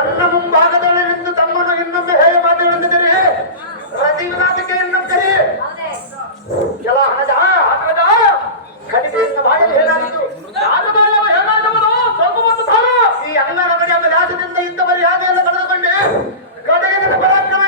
ಎಲ್ಲ ಮುಂಭಾಗದಲ್ಲಿ ನಿಂತು ತಮ್ಮನ್ನು ಇನ್ನೊಮ್ಮೆ ಹೇಗೆ ಮಾತನಾಡುತ್ತಿದ್ದೀರಿ? ರತಿನಾಥಕ್ಕೆ ಇನ್ನೊಂದು ಕರಿ ಕೆಲ ಹಣದ ಕಡಿಮೆಯಿಂದ ಬಾಯಲ್ಲಿ ಹೇಳಾಯಿತು. ಈ ಎಲ್ಲರ ಬಗೆಯ ಲಾಸದಿಂದ ಇಂಥವರ ಯಾಗೆಲ್ಲ ಕಳೆದುಕೊಂಡೆ ಗದಗಿನ ಪರಾಕ್ರಮ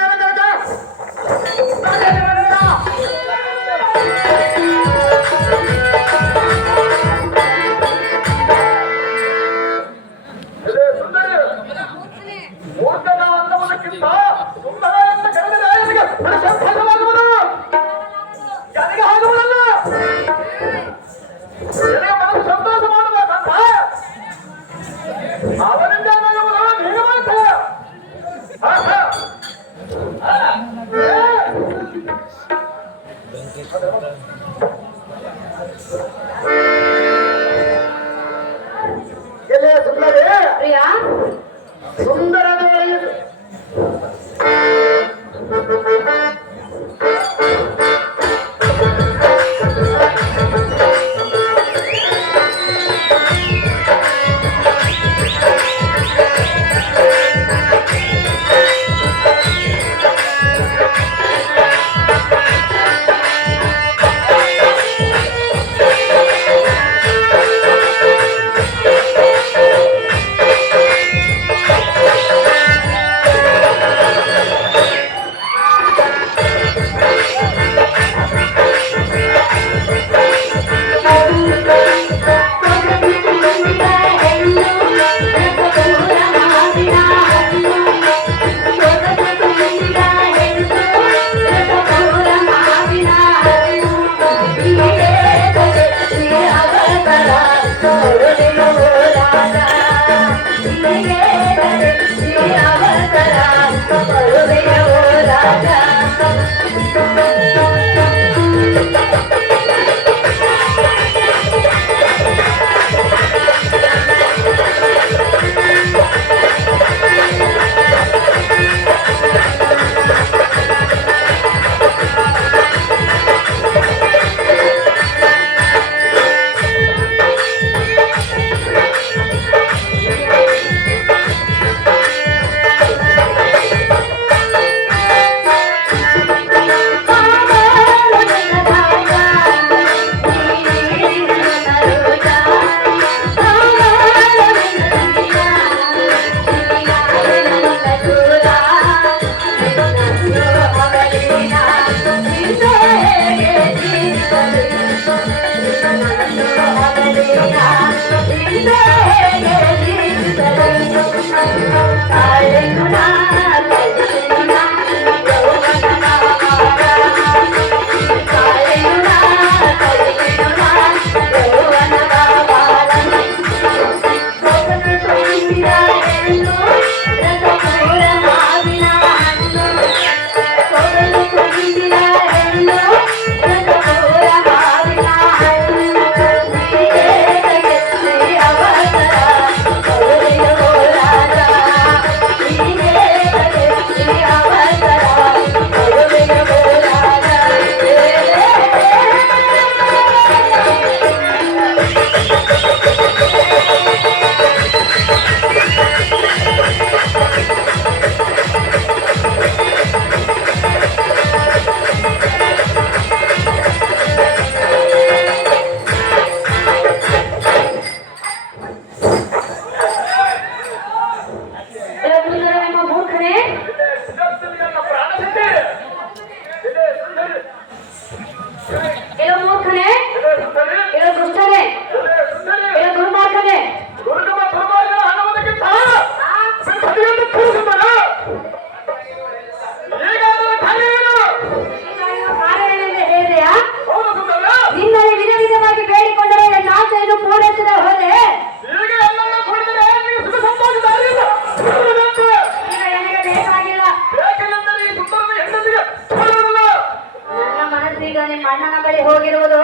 ಈಗ ನಿಮ್ಮ ಅಣ್ಣನ ಬಳಿ ಹೋಗಿರುವುದು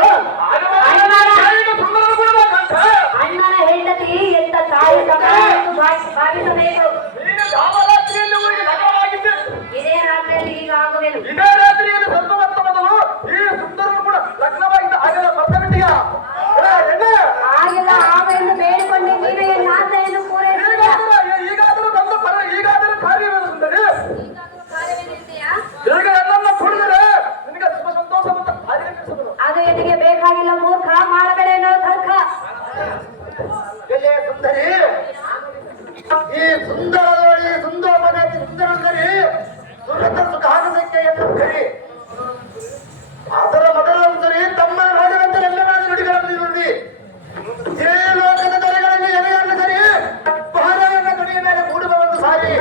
ಅಣ್ಣನ ಹೆಂಡತಿ ಎಂತ ತಾಯಿ ಎಂದು ಭಾವಿಸಬೇಕು. ಇದೇ ರಾತ್ರಿಯಲ್ಲಿ ಈಗ ಆಗುವೆನು. ಇದೇ ರಾತ್ರಿಯಲ್ಲಿ ಸ್ವಲ್ಪ ಹೊತ್ತ ಮೊದಲು ಈ ಸುಂದರರು ಕೂಡ ಲಗ್ನವಾಗಿದ್ದ ಆಗಿಲ್ಲ ಮರ್ತಬಿಟ್ಟಿಯ ಆಗಿಲ್ಲ ಆಗ ಎಂದು ಬೇಡಿಕೊಂಡೆ ನೀವೇ ನಾತೆಯನ್ನು ಪೂರೈಸಿದ. ಈಗಾದರೂ ಬಂದು ಈಗಾದರೂ ಕಾರ್ಯವೇನು ಸುಂದರಿ? ಈಗ ಎಲ್ಲನ್ನ ಕುಡಿದರೆ ನಿನಗೆ ಸುಖ ಸಂತೋಷ ಮತ್ತು ಕಾರ್ಯ ಅದು ಎಲ್ಲಿಗೆ ಬೇಕಾಗಿಲ್ಲ ಮೂರ್ಖ, ಮಾಡಬೇಡೇನೋ ತರ್ಕ. ಎಲ್ಲೇ ಸುಂದರಿ, ಈ ಸುಂದರದೊಳಿ ಸುಂದರ ಸುಂದರಂದರಿ ಸುರತ ಸುಖಾನಂದಕ್ಕೆ ಎಂದು ಕರಿ. ಅದರ ಮೊದಲ ಸರಿ ತಮ್ಮ ನಾಡಿನಂತೆ ಎಲ್ಲ ನುಡಿಗಳನ್ನು ನುಡಿ ಇದೇ ಲೋಕದ ದೊರೆಗಳಲ್ಲಿ ಎಲೆಯನ್ನು ಸರಿ ಭಾರವನ್ನು ನುಡಿಯ ಮೇಲೆ ಕೂಡುವ ಒಂದು ಸಾರಿ.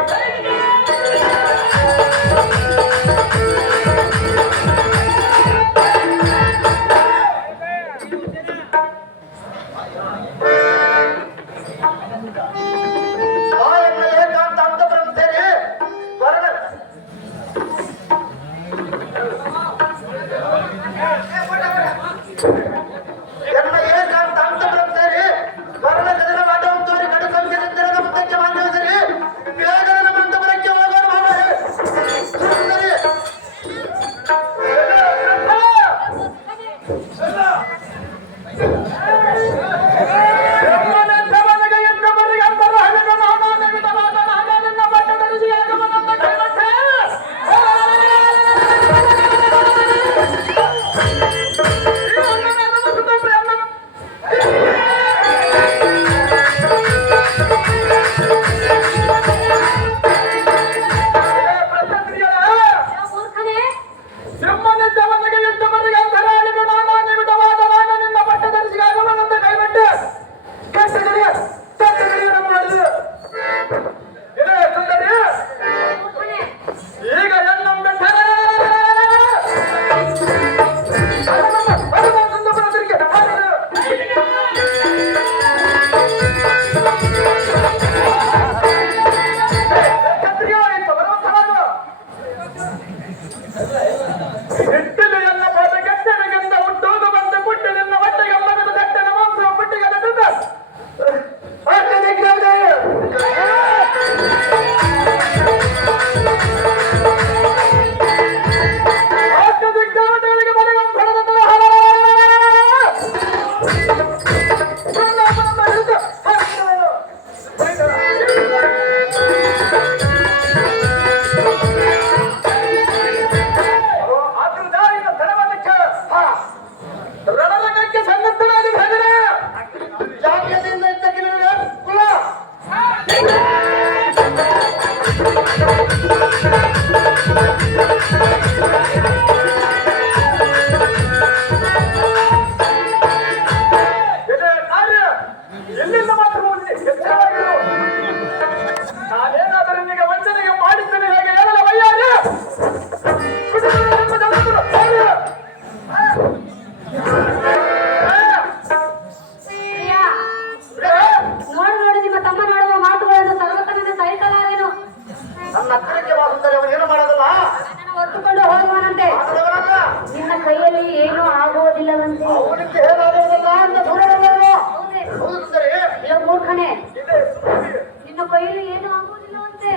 ನಿನ್ನ ಕೈಯಲ್ಲಿ ಏನು ಆಗುವುದಿಲ್ಲವಂತೆ.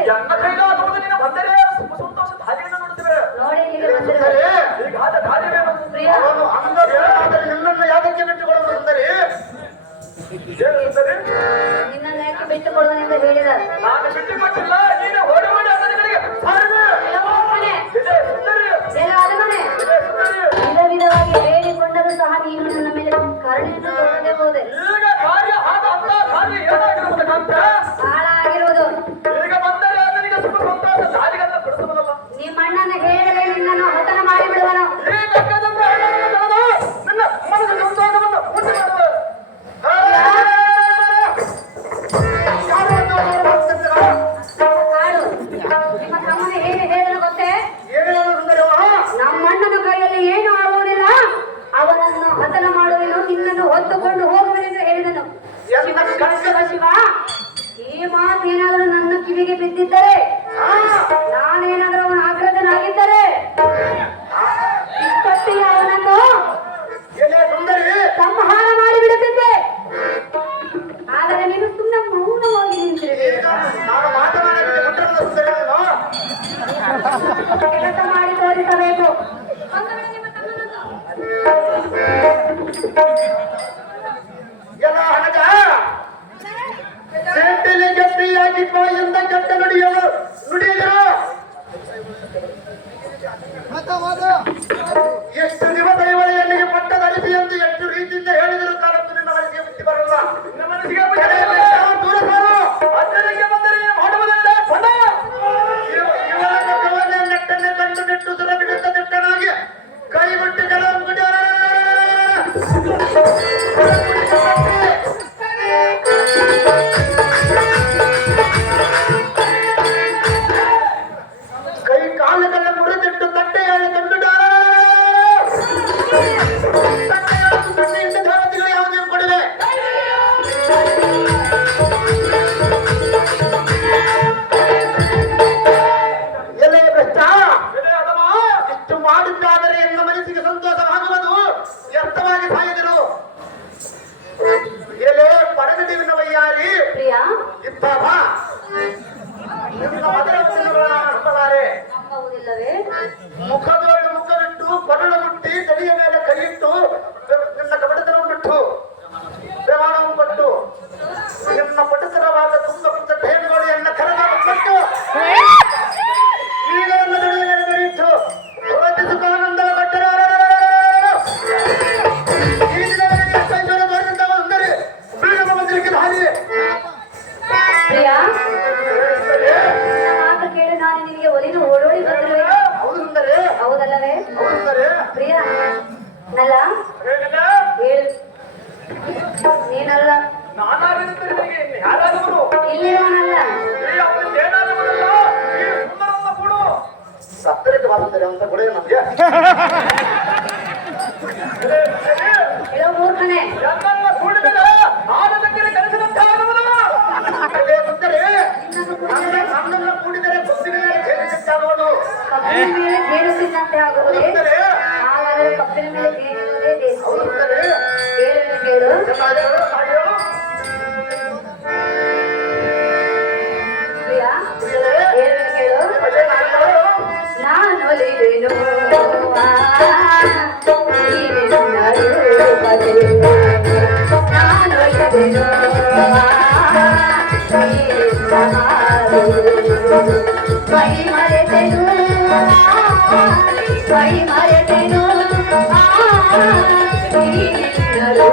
ನಿನ್ನನ್ನು ಯಾಕೆ ಬಿಟ್ಟುಕೊಡುವುದು ಅಂದರೆ ನಿನ್ನನ್ನು ಯಾಕೆ ಬಿಟ್ಟುಕೊಡುವನೆಂದು ಹೇಳಿದ. ನಾನು ಬಿಟ್ಟುಕೊಟ್ಟಿಲ್ಲ, ನೀನು ಓಡಿ ಓಡಿ ಅದರ ಕಡೆಗೆ ವಿಧ ವಿಧವಾಗಿ ಹೇಳಿಕೊಂಡರೂ ಸಹ ನೀನು ನನ್ನ ಮೇಲೆ ಕರುಣೆಯನ್ನು ತೋರದೆ ಹೋದೆ. ಈಗ ಕಾರ್ಯ ಹಾಳಾಗಿರುವುದು ಈಗ ಬಂದರೆ ಅದನಿಗೆ ಸುಖ ಸಂತೋಷ ದಾರಿಗೆಲ್ಲ ಬಿಡಿಸಬಲ್ಲ. ನಿಮ್ಮ ಅಣ್ಣನ ಹೇಳಲೇ ನಿನ್ನನ್ನು ಹತನ ಮಾಡಿಬಿಡುವನು. ನನ್ನ ಮನಸ್ಸಿಗೆ ಉಂಟಾಗವನ್ನು ಉಂಟು ಮಾಡುವ ನಿಮ್ಮ ತಮ್ಮನ ಏನು ಹೇಳಲು ಗೊತ್ತೇ? ನಮ್ಮ ಅಣ್ಣನ ಕೈಯಲ್ಲಿ ಏನು ಆಗುವುದಿಲ್ಲ, ಅವನನ್ನು ಹತನ ಮಾಡುವೆನು, ನಿನ್ನನ್ನು ಹೊತ್ತುಕೊಂಡು ಹೋಗುವೆನೆಂದು ಕೊಡಬೇಕು. ಎಲ್ಲ ಹಣದ ಸೆಂಟಿಲಿ ಗಟ್ಟಿಯಾಗಿ ಬಾಯಿಂದ ಕೆಟ್ಟ ನುಡಿಯಲು ನುಡಿದರು. ಎಷ್ಟು ದಿವಸ ಇವಳ ಎಲ್ಲಿಗೆ ಪಟ್ಟದ ಅರಿಸಿ ಎಂದು ಎಷ್ಟು ರೀತಿಯಿಂದ ಹೇಳಿದರು ಕಾಲಕ್ಕೂ ನಿನ್ನ ಮನಸ್ಸಿಗೆ ಬುದ್ಧಿ ಬರಲ್ಲ. ನಿನ್ನ ಮನಸ್ಸಿಗೆ ದೂರ ಸಾರು. ಅದ್ದರಿಗೆ ಬಂದರೆ ಮಾಡುವುದಿಲ್ಲ ಫಲ. ಇವಳ ಮುಖವನ್ನೇ ನೆಟ್ಟನ್ನೇ ಕಂಡು ನೆಟ್ಟು ಸುರ ಬಿಡುತ್ತ ದಿಟ್ಟನಾಗಿ ಕೈಗೊಟ್ಟು ಕೆಲವು ಕೈ ಕಾಲುಗಳ ಮುರಿದಿಟ್ಟು ತಟ್ಟೆಯಾಗಿ ತಂದುಡಾರ ತಟ್ಟೆಯಿಂದ ಧಾವತಿಗಳು ಯಾವುದೇ ಕೊಡಿವೆ. ಎಲೆ ಭ್ರಷ್ಟ, ಇಷ್ಟು ಮಾಡಿದ್ದಾದರೆ ಎನ್ನ ಮನಸ್ಸಿಗೆ ಸಂತೋಷವಾಗುವುದು. ವ್ಯರ್ಥವಾಗಿ ಸಾಯದಿರು. ಎಲೆ ಪಡಗದಿವಿನ ವಯ್ಯಾರಿ ಪ್ರಿಯ ಇಪ್ಪಾಪ ನಿನ್ನ ಮದುವೆ ನಂಬಲಾರೆ. ನಂಬುವುದಿಲ್ಲವೇ? ಮುಖದೊಳಗೆ ಮುಖವಿಟ್ಟು ಕೊರಳು ಮುಟ್ಟಿ ತಲೆಯ ಮೇಲೆ ಕೈಯಿಟ್ಟು ನಿನ್ನ ಕಪಟತನವನ್ನು ಬಿಟ್ಟು ಪ್ರಮಾಣವನ್ನು ಕೊಟ್ಟು ನಿನ್ನ ಪಟತನವಾದ ತುಂಬ ಪುಟ್ಟ ಠೇನುಗಳು ಎನ್ನ ಕರದಾಗ ಕೊಟ್ಟು ಈಗ ನನ್ನ ದುಡಿಯ ನಡೆಯಿತು ಆನಂದ ಕೊಟ್ಟರ ಈ ದಿನಗಳಲ್ಲಿ ಅಷ್ಟೈಶ್ವರ್ಯ ತೋರಿಸಿದ್ದವ ಅಂದರೆ ಬೀಳಮ ಮಂದಿರಕ್ಕೆ ಹಾಗೆ. ಪ್ರಿಯ ಮಾತು ಕೇಳಿ ನಾನು ನಿನಗೆ ಒಲಿದು ಓಡೋಡಿ ಬಂದಿರುವೆ. ಹೌದು ಅಂದರೆ ಹೌದಲ್ಲವೇ? ಹೌದು ಅಂದರೆ ಪ್ರಿಯ ನಲ್ಲ ಹೇಳು. ನೀನಲ್ಲ, ಯಾರಾದವರು ಇಲ್ಲಿರೋನಲ್ಲ. ಸತ್ತರಿಗೆ ಬಾಸುತ್ತಾರೆ ಅಂತ ಕೂಡ ನಮ್ಗೆ ಹೇಳೋ ಮೂರ್ಖನೇ. ನನ್ನನ್ನು ಕೂಡಿದರೆ ಬುದ್ಧಿನ ಸೇರಿಸಿದ್ದಾಗುವುದು. ಕಬ್ಬಿನ ಮೇಲೆ ಗೇಣು ತಿನ್ನಂತೆ ಆಗುವುದೇ? ಹಾಗಾದರೆ ಕಬ್ಬಿನ ಮೇಲೆ ಗೇಣುವುದೇ ದೇಶ. ಹೇಳು ಕೇಳು. ಪ್ರಿಯ ಹೇಳು ಕೇಳು. ನಾನು ಒಲಿದೆನು ನಾನು ಒಲಿದೆನು ಮೈ ಮರೆತೆನು ಮೈ ಮರೆತೆನು ನೀನಿನ್ನರು